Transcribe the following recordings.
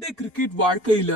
One day cricket வாழ்க்கையில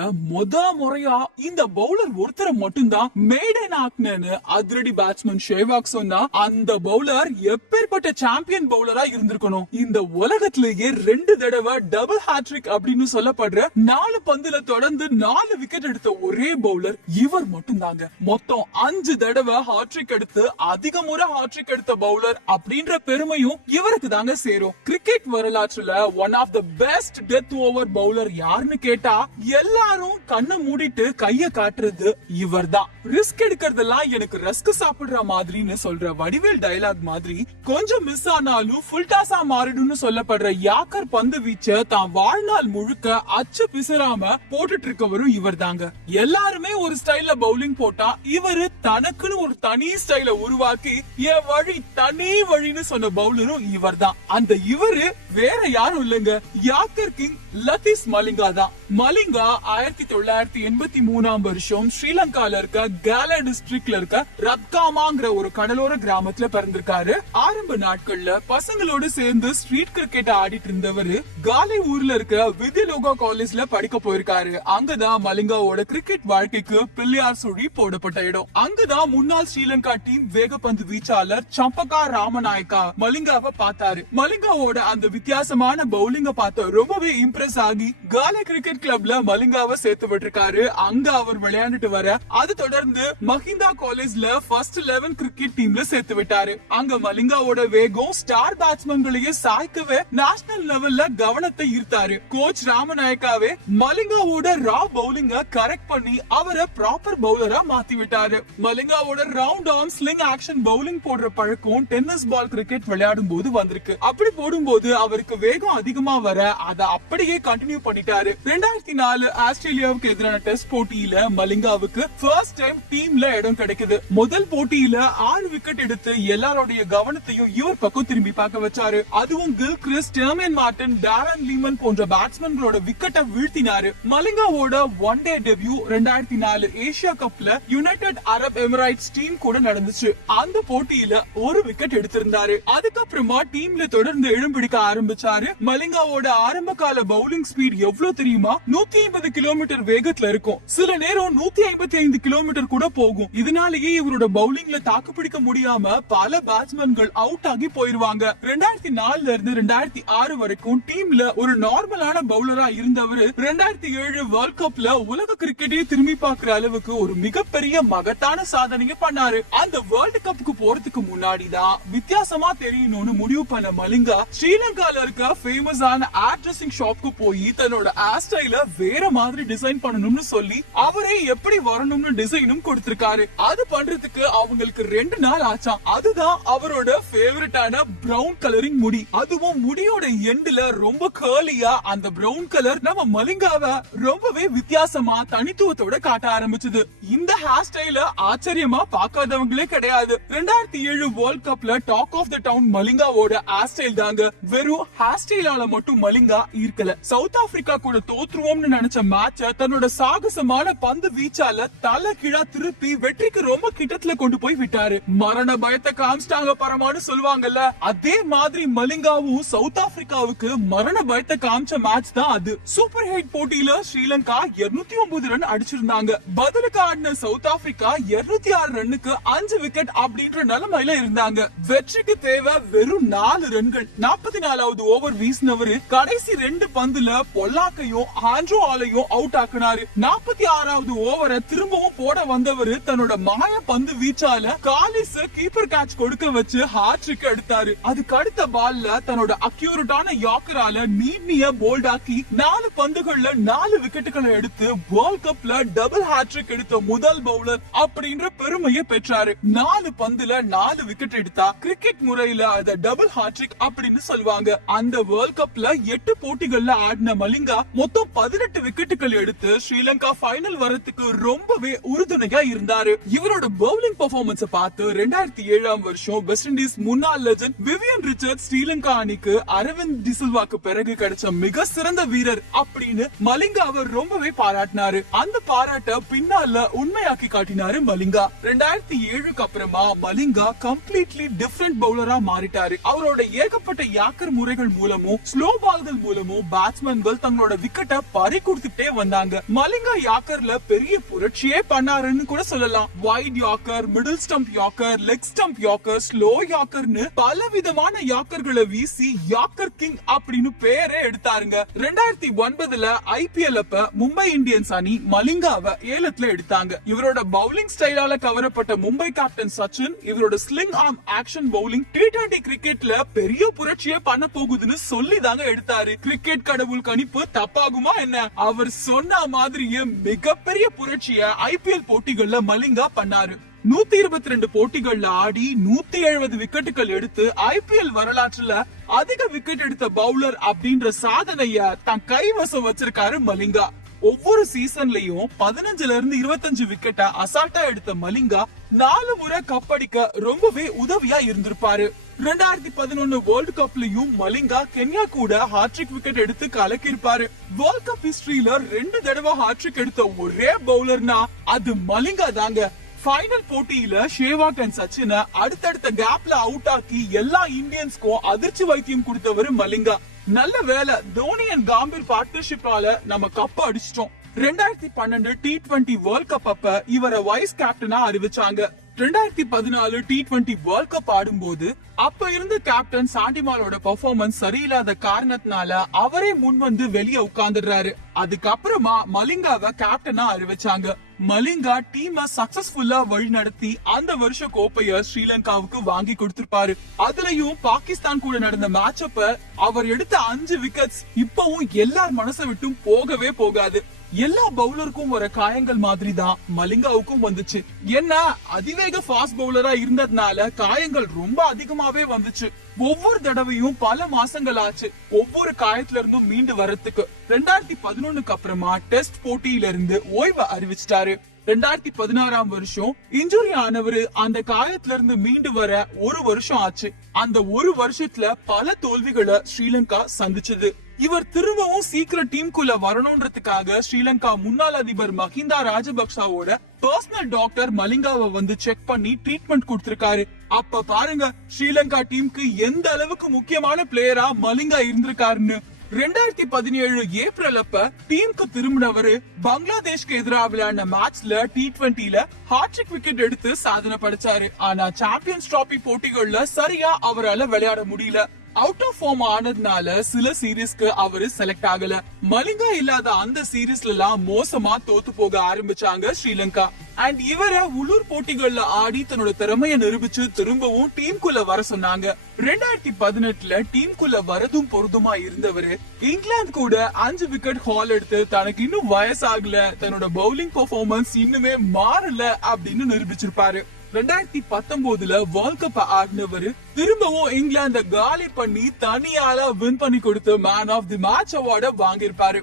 முறையா இந்த பவுலர் ஒருத்தரை மட்டும்தான் மேடன் ஆக்னன்னு அதிரடி பேட்ஸ்மேன் ஷேவாக் சொன்னா அந்த பவுலர் எப்பேற்பட்ட சாம்பியன் பவுலரா இருந்திருக்கணும். இந்த உலகத்திலேயே 2 தடவை டபுள் ஹாட்ரிக் அப்படின்னு சொல்லப்படுற 4 பந்துல தொடர்ந்து 4 விக்கெட் எடுத்த ஒரே பவுலர் இவர் மட்டும்தாங்க. மொத்தம் 5 தடவை ஹாட்ரிக் எடுத்து அதிக முறை ஹாட்ரிக் எடுத்த பவுலர் அப்படின்ற பெருமையும் இவருக்கு தாங்க சேரும். கிரிக்கெட் வரலாற்றுல one of the best death over bowler யாருன்னு கேட்டா எல்லாரும் கண்ணை மூடிட்டு கைய காட்டுறது இவர் தான். ரிஸ்க் எடுக்கிறதெல்லாம் எனக்கு ரஸ்க் சாப்பிடுற மாதிரின்னு சொல்ற வடிவேல் டயலாக் மாதிரி கொஞ்சம் மிஸ் ஆனாலும் ஃபுல் டாஸா மாறிடும்னு சொல்லப்படுற யாக்கர் பந்து வீச்ச தான் வாழ்நாள் முழுக்க அச்சு பிசராம போட்டுட்டு இருக்கவரும் இவர் தாங்க. எல்லாருமே ஒரு ஸ்டைல்ல பவுலிங் போட்டா இவரு தனக்குன்னு ஒரு தனி ஸ்டைல உருவாக்கி என் வழி தனி வழின்னு சொன்ன பவுலரும் இவர் தான். அந்த இவரு வேற யாரும் இல்லங்க, யாக்கர் கிங் லத்தீஸ் மலிங்கா தான். மலிங்கா 1983 வருஷம் ஸ்ரீலங்கால இருக்க கேலா டிஸ்ட்ரிக்ட்ல இருக்க ரத்காமாங்கிற ஒரு கடலோர கிராமத்துல பிறந்திருக்காரு. ஆரம்ப நாட்கள்ல பசங்களோடு சேர்ந்து ஸ்ட்ரீட் கிரிக்கெட் ஆடிட்டு இருந்தவரு காலை ஊர்ல இருக்க வித்யலோகா காலேஜ்ல படிக்க போயிருக்காரு. அங்கதான் மலிங்காவோட கிரிக்கெட் வாழ்க்கைக்கு பிள்ளையார் சுழி போடப்பட்ட இடம். அங்கதான் முன்னாள் ஸ்ரீலங்கா டீம் வேகப்பந்து வீச்சாளர் சம்பகா ராமநாயக்கா மலிங்காவை பார்த்தாரு. மலிங்காவோட அந்த வித்தியாசமான பவுலிங்க பார்த்து ரொம்பவே இம்ப்ரெஸ் ஆகி காலை கிரிக்கெட் கிளப்ல மலிங்காவை சேர்த்து விட்டுருக்காரு. அங்க அவர் விளையாண்டுட்டு வர அது தொடர்ந்து மஹிந்தா காலேஜ்ல ஃபர்ஸ்ட் 11 கிரிக்கெட் டீம்ல சேர்த்து விட்டாரு. அங்க மலிங்காவோட வேகம் ஸ்டார் பேட்ஸ்மேன்களையே சாய்க்கவே நேஷனல் லெவல்ல கவனத்தை ஈர்த்தாரு. கோச் ராமநாயக்காவே மலிங்காவோட ரா பவுலிங்க கரெக்ட் பண்ணி அவரை ப்ராப்பர் பவுலரா மாத்தி விட்டாரு. மலிங்காவோட round arm sling action bowling போடுற பழக்கம் டென்னிஸ் பால் கிரிக்கெட் விளையாடும் போது வந்திருக்கு. அப்படி போடும்போது அவருக்கு வேகம் அதிகமா வர அதை அப்படியே கண்டினியூ பண்ணிட்டாரு. 2004 ஆஸ்திரேலியாவுக்கு எதிரான டெஸ்ட் போட்டியில மலிங்காவுக்கு ஃபர்ஸ்ட் டைம் டீம்ல இடம் கிடைக்குது. முதல் போட்டியில 6 விக்கெட் எடுத்து எல்லாரோடைய கவனத்தையும் இவர் பக்கம் திரும்பி பார்க்க வச்சாரு. அதுவும் Gilchrist, Damien Martyn, Darren Lehmann போன்ற பேட்ஸ்மேன்களோட விக்கெட்டை வீழ்த்தினாரு. மலிங்காவோட ஒன் டே டெபியூ 2004 ஏசியா கப்ல யுனைடெட் அரப் எமிரேட்ஸ் டீம் கூட நடந்துச்சு. அந்த போட்டியில 1 விக்கெட் எடுத்திருந்தாரு. அதுக்கப்புறமா டீம்ல தொடர்ந்து எழும்பிடிக்க ஆரம்பிச்சாரு. மலிங்காவோட ஆரம்ப கால பவுலிங் ஸ்பீட் எவ்வளவு தெரியுமா? 150 கிலோமீட்டர் வேகத்துல இருக்கும். சில நேரம் 155 கிலோமீட்டர் கூட போகும். இதனாலேயே இவரோட பவுலிங்ல தாக்கு பிடிக்க முடியாம பல பேட்ஸ்மேன்கள் அவுட் ஆகி போயிருவாங்க. 2004 இருந்து 2006 வரைக்கும் டீம்ல ஒரு நார்மலான பவுலரா இருந்தவரு 2007 வேர்ல்ட் கப்ல உலக கிரிக்கெட்டே திரும்பி பார்க்கிற அளவுக்கு ஒரு மிகப்பெரிய மகத்தான சாதனையை பண்ணாரு. அந்த வேர்ல்ட் கப்புக்கு போறதுக்கு முன்னாடிதான் வித்தியாசமா தெரியணும்னு முடிவு பண்ண மலிங்கா ஸ்ரீலங்கால இருக்க ஃபேமஸான ஏர் ட்ரெஸ்ஸிங் ஷாப்க்கு போய் தன்னோட ஏர் ஸ்டைல வேற மாதிரி டிசைன் பண்ணணும்னு சொல்லி அவரே எப்படி வரணும்னு டிசைனும் கொடுத்திருக்காரு. அது பண்றதுக்கு அவங்களுக்கு 2 நாள் ஆச்சாம். அதுதான் அவரோட ஃபேவரட்டான பிரவுன் கலரிங் முடி. அதுவும் முடியோட எண்ட்ல ரொம்ப கர்லியா அந்த பிரவுன் கலர் நம்ம மலிங்காவை ரொம்பவே வித்தியாசமா தனித்துவத்தோட காட்ட ஆரம்பிச்சது. இந்த ஹேர் ஸ்டைல ஆச்சரியமா பார்க்காதவங்களே கிடையாது. 2007 வேர்ல்ட் கப்ல டாக் ஆஃப் த டவுன் மலிங்காவோட ஹேர் ஸ்டைல் தாங்க. வெறும் ஹேர் ஸ்டைலால மட்டும் மலிங்கா ஈர்க்கல. சவுத் ஆப்பிரிக்கா கூட தோற்றுவோம்னு நினைச்ச மேட்ச தன்னோட சாகசமான பந்து வீச்சால தலை கீழா திருப்பி வெற்றிக்கு ரொம்ப கிட்டத்துல கொண்டு போய் விட்டாரு. மரண பயத்தை காமிச்சிட்டாங்க பரமான்னு சொல்லுவாங்கல்ல, அதே மாதிரி மலிங்காவும் சவுத் ஆப்பிரிக்காவுக்கு மரண பயத்தை காமிச்ச மேட்ச் தான் அது. சூப்பர் ஹிட் போட்டியில ஸ்ரீலங்கா 209 ரன் அடிச்சிருந்தாங்க. பதிலுக்கு ஆடின சவுத் ஆப்பிரிக்கா 206 ரன்னுக்கு 5 விக்கெட் அப்படின்ற நிலைமையில இருந்தாங்க. வெற்றிக்கு தேவை வெறும் 4 ரன்கள். 44வது ஓவர் வீசினவரு கடைசி 2 பந்துல பொல்லாக்கையும் ஆண்ட்ரோ ஆலையும் அவுட் ஆக்குனாரு. 46வது ஓவரை திரும்பவும் போட வந்தவரு தன்னோட மாய பந்து வீச்சால காலிஸ் கீப்பர் கேட்ச் கொடுக்க வச்சு ஹாட்ரிக் எடுத்தாரு. அதுக்கு அடுத்த பால்ல தன்னோட அக்யூரட்டான யாக்கரால நீட்னிய போல்ட் ஆக்கி 4 பந்துகள்ல 4 விக்கெட்டுகளை எடுத்து வேர்ல்ட் கப்ல டபுள் ஹாட்ரிக் எடுத்த முதல் பவுலர் அப்படின்ற பெருமையை பெற்றாரு. 4 பந்துல 4 விக்கெட் எடுத்தா கிரிக்கெட் முறையில அத டபுள் ஹாட்ரிக் அப்படின்னு சொல்லுவாங்க. அந்த வேர்ல்ட் கப்ல 8 போட்டிகள்ல ஆடின மலிங்கா மொத்தம் 18 விக்கெட்டுகள் எடுத்து ஸ்ரீலங்கா ஃபைனல் வரதுக்கு ரொம்பவே உறுதுணையா இருந்தாரு. இவரோட பவுலிங் பெர்ஃபார்மன்ஸ் பார்த்து 2007 வருஷம் வெஸ்ட் இண்டீஸ் முன்னாள் லெஜண்ட் விவியன் ரிச்சர்ட்ஸ் ஸ்ரீலங்கா அணிக்கு அரவிந்த் டிசில்வாக்கு பிறகு கிடைச்ச மிக சிறந்த வீரர் அப்படின்னு மலிங்கா அவர் ரொம்பவே பாராட்டினாரு. அந்த பாராட்ட பின்னால உண்மையாக்கி காட்டினாரு மலிங்கா. 2007க்கு அப்புறமா மலிங்கா கம்ப்ளீட்லி டிஃபரண்ட் பவுலரா மாறிட்டாரு. அவரோட ஏகப்பட்ட யாக்கர் முறைகள் மூலமும் ஸ்லோ பால்கள் மூலமும் பேட்ஸ்மேன்கள் தங்களோட விக்கெட்ட பறி கொடுத்துட்டே வந்தாங்க. மலிங்கா யாக்கர்ல பெரிய புரட்சியே பண்ணாருன்னு கூட சொல்லலாம். Wide yorker, middle stump yorker, leg stump yorker, slow யாக்கர்னு பல விதமான யாக்கர்களை வீசி யாக்கர் கிங் அப்படின்னு பேரே எடுத்தாருங்க. 2009 IPL அப்ப மும்பை இந்தியன்ஸ் அணி மலிங்காவை ஏலத்துல எடுத்தாங்க. இவரோட பவுலிங் ஸ்டைலால கவரப்பட்ட மும்பை கேப்டன் சச்சின் இவரோட sling arm action bowling T20 கிரிக்கெட்ல பெரிய புரட்சியே பண்ண போகுதுன்னு சொல்லி தாங்க எடுத்தாரு. கிரிக்கெட் கடவுள் கணிப்பு தப்பாகுமா என்ன? அவர் சொன்ன மாதிரியே மிகப்பெரிய புரட்சிய IPL போட்டிகள்ல மலிங்கா பண்ணாரு. 122 போட்டிகள்ல ஆடி 170 விக்கெட்டுகள் எடுத்து IPL வரலாற்றுல அதிக விக்கெட் எடுத்த பவுலர் அப்படின்ற சாதனைய தன் கைவசம் வச்சிருக்காரு மலிங்கா. ஒவ்வொரு சீசன்லயும் 15ல இருந்து 25 விக்கெட்ட அசால்ட்டா எடுத்த மலிங்கா 4 முறை கப் அடிக்க ரொம்பவே உதவியா இருந்திருப்பாரு. 2011 வேர்ல்ட் கப்லயும் மலிங்கா கென்யா கூட ஹாட்ரிக் விக்கெட் எடுத்து கலக்கிருப்பாரு. வேர்ல்ட் கப் ஹிஸ்டரியில 2 தடவை ஹாட்ரிக் எடுத்த ஒரே பவுலர்னா அது மலிங்கா தாங்க. ஃபைனல் போட்டியில ஷேவாக் அண்ட் சச்சினை அடுத்தடுத்த கேப்ல அவுட் ஆக்கி எல்லா இந்தியன்ஸ்க்கும் அதிர்ச்சி வைத்தியம் கொடுத்தவரு மலிங்கா. நல்ல வேலை தோனி அண்ட் காம்பீர் பார்ட்னர்ஷிப்பால நம்ம கப் அடிச்சிட்டோம். 2012 T20 வேர்ல்ட் கப் அப்ப இவரை வைஸ் கேப்டனா அறிவிச்சாங்க. 2014 T20 வேர்ல்ட் கப் ஆடும்போது அப்ப இருந்த கேப்டன் சாண்டிமாலோட பெர்ஃபார்மன்ஸ் சரியில்லாத காரணத்தினால அவரே முன் வந்து வெளியே உட்கார்ந்துடுறாரு. அதுக்கப்புறமா மலிங்காவை கேப்டனா அறிவிச்சாங்க. மலிங்கா டீமை சக்சஸ்ஃபுல்லா வழி நடத்தி அந்த வருஷ கோப்பைய ஸ்ரீலங்காவுக்கு வாங்கி கொடுத்திருப்பாரு. அதுலயும் பாகிஸ்தான் கூட நடந்த மேட்ச் அப்ப அவர் எடுத்த 5 விக்கெட்ஸ் இப்பவும் எல்லார் மனசை விட்டும் போகவே போகாது. எல்லா பவுலருக்கும் வர காயங்கள் மாதிரி தான் மலிங்காவுக்கும் வந்துச்சு. ஏன்னா அதிவேக ஃபாஸ்ட் பவுலரா இருந்ததுனால காயங்கள் ரொம்ப அதிகமாவே வந்துச்சு. ஒவ்வொரு தடவையும் பல மாசங்கள் ஆச்சு ஒவ்வொரு காயத்துல இருந்தும் மீண்டு வரத்துக்கு. 2011 அப்புறமா டெஸ்ட் போட்டியில இருந்து ஓய்வு அறிவிச்சிட்டாரு. 2016 வருஷம் இன்ஜுரி ஆனவரு அந்த காயத்துல இருந்து மீண்டு வர ஒரு வருஷம் ஆச்சு. அந்த ஒரு வருஷத்துல பல தோல்விகளை ஸ்ரீலங்கா சந்திச்சது. இவர் திரும்பவும் சீக்கிரம் டீமுக்குள்ள வரணும்ன்றதுக்காக ஸ்ரீலங்கா முன்னாள் அதிபர் மஹிந்தா ராஜபக்சாவோட பர்சனல் டாக்டர் மலிங்காவை வந்து செக் பண்ணி ட்ரீட்மெண்ட் கொடுத்திருக்காரு. அப்ப பாருங்க ஸ்ரீலங்கா டீமுக்கு எந்த அளவுக்கு முக்கியமான பிளேயரா மலிங்கா இருந்திருக்காருன்னு. 2017 ஏப்ரல் அப்ப டீமுக்கு திரும்பினவரு பங்களாதேஷ்க்கு எதிராக விளையாடின மேட்ச்ல T20ல ஹாட்ரிக் விக்கெட் எடுத்து சாதனை படைச்சாரு. ஆனா சாம்பியன்ஸ் டிராபி போட்டிகள்ல சரியா அவரால விளையாட முடியல. அவுட் ஆஃப் ஃபார்ம் ஆனதுனால சில சீரீஸ்க்கு அவரு செலக்ட் ஆகல. மலிங்கா இல்லாத அந்த சீரீஸ்ல எல்லாம் மோசமா தோத்து போக ஆரம்பிச்சாங்க ஸ்ரீலங்கா. அண்ட் இவரை உள்ளூர் போட்டிகள்ல ஆடி தன்னோட திறமைய நிரூபிச்சு திரும்பவும் டீமுக்குள்ள வர சொன்னாங்க. 2018 டீமுக்குள்ள வரதும் பொருதுமா இருந்தவரு இங்கிலாந்து கூட 5 விக்கெட் ஹால் எடுத்து தனக்கு இன்னும் வயசாகல, தன்னோட பவுலிங் பெர்ஃபார்மன்ஸ் இன்னுமே மாறல அப்படின்னு நிரூபிச்சிருப்பாரு. 2019 வேர்ல்ட் கப் ஆடினவரு திரும்பவும் இங்கிலாந்த காலி பண்ணி தனியால வின் பண்ணி கொடுத்து மேன் ஆஃப் தி மேட்ச் அவார்ட வாங்கியிருப்பாரு.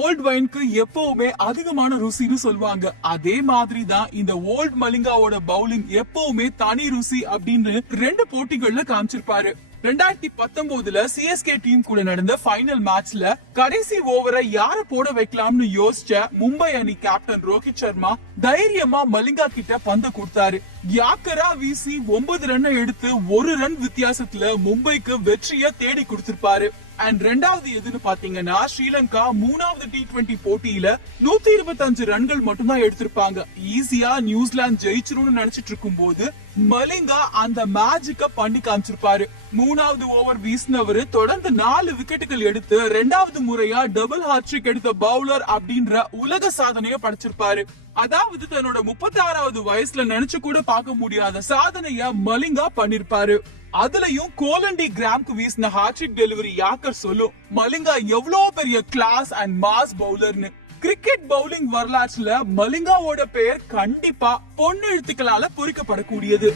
ஓல்ட் வைனுக்கு எப்பவுமே அதிகமான ருசின்னு சொல்லுவாங்க. அதே மாதிரி தான் இந்த ஓல்ட் மலிங்காவோட பவுலிங் எப்பவுமே தனி ருசி அப்படின்னு 2 போட்டிகள்ல காமிச்சிருப்பாரு. 2019 CSK டீம் கூட நடந்த ஃபைனல் மேட்ச்ல கடைசி ஓவரை யார போட வைக்கலாம்னு யோசிச்ச மும்பை அணி கேப்டன் ரோஹித் சர்மா தைரியமா மலிங்கா கிட்ட பந்து கொடுத்தாரு. யாக்கரா வீசி 9 ரன் எடுத்து 1 ரன் வித்தியாசத்துல மும்பைக்கு வெற்றிய தேடி கொடுத்திருப்பாரு. அண்ட் ரெண்டாவது எதுன்னு பாத்தீங்கன்னா ஸ்ரீலங்கா 3வது T20 போட்டியில 125 ரன்கள் மட்டும் தான் எடுத்திருப்பாங்க. ஈஸியா நியூசிலாந்து ஜெயிச்சிரும்னு நினைச்சிட்டு இருக்கும் போது மலிங்கா அந்த மேஜிக்க பண்ணி காமிச்சிருப்பாரு. 3வது ஓவர் வீசினவரு தொடர்ந்து 4 விக்கெட்டுகள் எடுத்து 2வது முறையா டபுள் ஹாட்ரிக் எடுத்த பவுலர் அப்படின்ற உலக சாதனைய படைச்சிருப்பாரு. அதாவது தன்னோட 36வது வயசுல நினைச்சு கூட பார்க்க முடியாத சாதனைய மலிங்கா பண்ணிருப்பாரு. அதுலயும் கோலண்டி கிராம்க்கு வீசின ஹாட்ரிக் டெலிவரி யாக்கர் சொல்லும் மலிங்கா எவ்வளவு பெரிய கிளாஸ் அண்ட் மாஸ் பவுலர்னு. கிரிக்கெட் பவுலிங் வரலாற்றுல மலிங்காவோட பெயர் கண்டிப்பா பொன்னெழுத்துக்களால பொறிக்கப்படக்கூடியது.